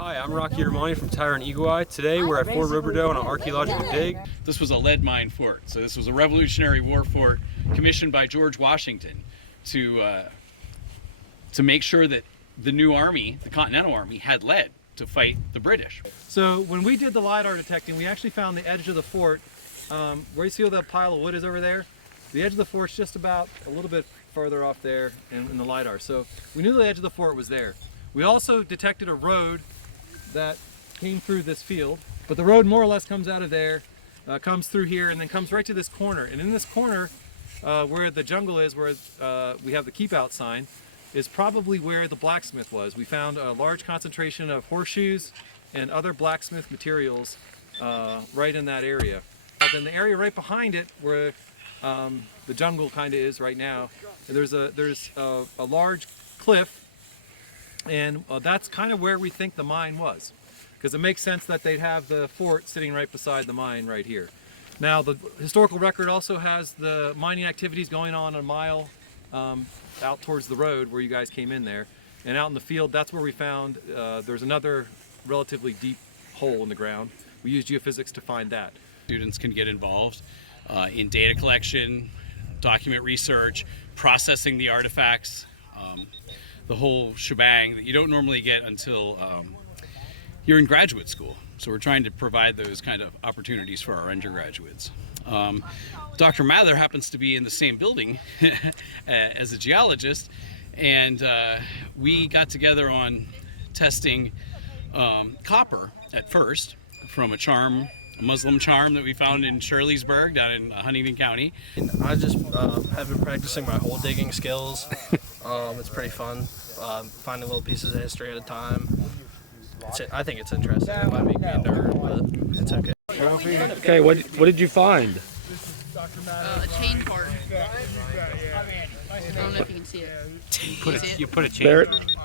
Hi, I'm Rocky Romani from Tyre and Eagle Eye. Today we're at Fort Roberdeau on an archaeological dig. This was a lead mine fort. So this was a Revolutionary War fort commissioned by George Washington to make sure that the new army, the Continental Army, had lead to fight the British. So when we did the LiDAR detecting, we actually found the edge of the fort. Where you see all that pile of wood is over there, the edge of the fort's just about a little bit further off there in the LiDAR. So we knew the edge of the fort was there. We also detected a road that came through this field, but the road more or less comes out of there, comes through here, and then comes right to this corner. And in this corner, where the jungle is, where we have the keep out sign, is probably where the blacksmith was. We found a large concentration of horseshoes and other blacksmith materials right in that area. But then the area right behind it, where the jungle kind of is right now, there's a large cliff, and that's kind of where we think the mine was, because it makes sense that they'd have the fort sitting right beside the mine right here. Now the historical record also has the mining activities going on a mile out towards the road where you guys came in there, and out in the field, that's where we found there's another relatively deep hole in the ground. We used geophysics to find that. Students can get involved in data collection, document research, processing the artifacts, the whole shebang that you don't normally get until you're in graduate school. So we're trying to provide those kind of opportunities for our undergraduates. Dr. Mathur happens to be in the same building as a geologist, and we got together on testing copper at first from a Muslim charm that we found in Shirleysburg down in Huntington County. I just have been practicing my hole digging skills. It's pretty fun, finding little pieces of history at a time. I think it's interesting. It might make me a nerd, but it's okay. Okay, what did you find? A chain cord. I don't know if you can see it. You put a chain There. through it.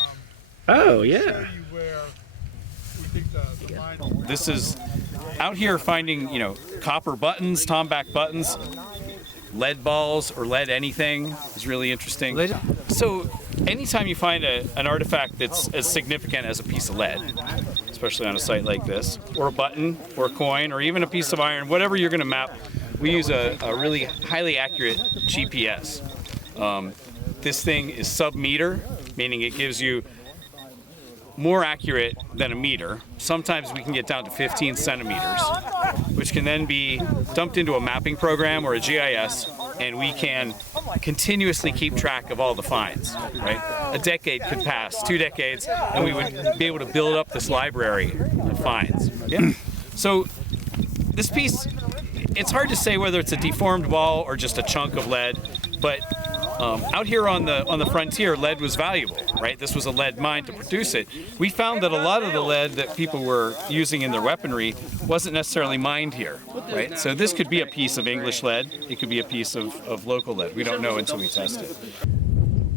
Oh, yeah. This is out here finding, copper buttons, tomback buttons, lead balls or lead anything is really interesting. So anytime you find an artifact that's as significant as a piece of lead, especially on a site like this, or a button or a coin or even a piece of iron, whatever you're going to map, we use a really highly accurate GPS. This thing is sub-meter, meaning it gives you more accurate than a meter. Sometimes we can get down to 15 centimeters, which can then be dumped into a mapping program or a GIS, and we can continuously keep track of all the finds, right? A decade could pass, 2 decades, and we would be able to build up this library of finds. Yeah. So this piece, it's hard to say whether it's a deformed ball or just a chunk of lead, but out here on the frontier, lead was valuable, right? This was a lead mine to produce it. We found that a lot of the lead that people were using in their weaponry wasn't necessarily mined here, right? So this could be a piece of English lead. It could be a piece of local lead. We don't know until we test it.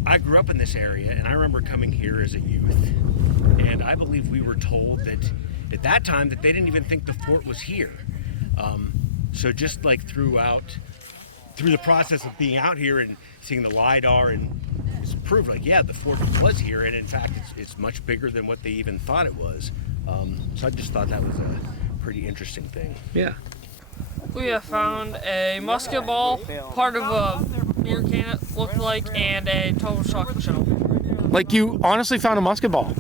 I grew up in this area, and I remember coming here as a youth, and I believe we were told that at that time that they didn't even think the fort was here. So just like through the process of being out here and seeing the LiDAR, and it's proved like, yeah, the fort was here, and in fact it's much bigger than what they even thought it was. So I just thought that was a pretty interesting thing. Yeah. We have found a musket ball, part of a beer can it looked like, and a total chocolate shell. Like, you honestly found a musket ball?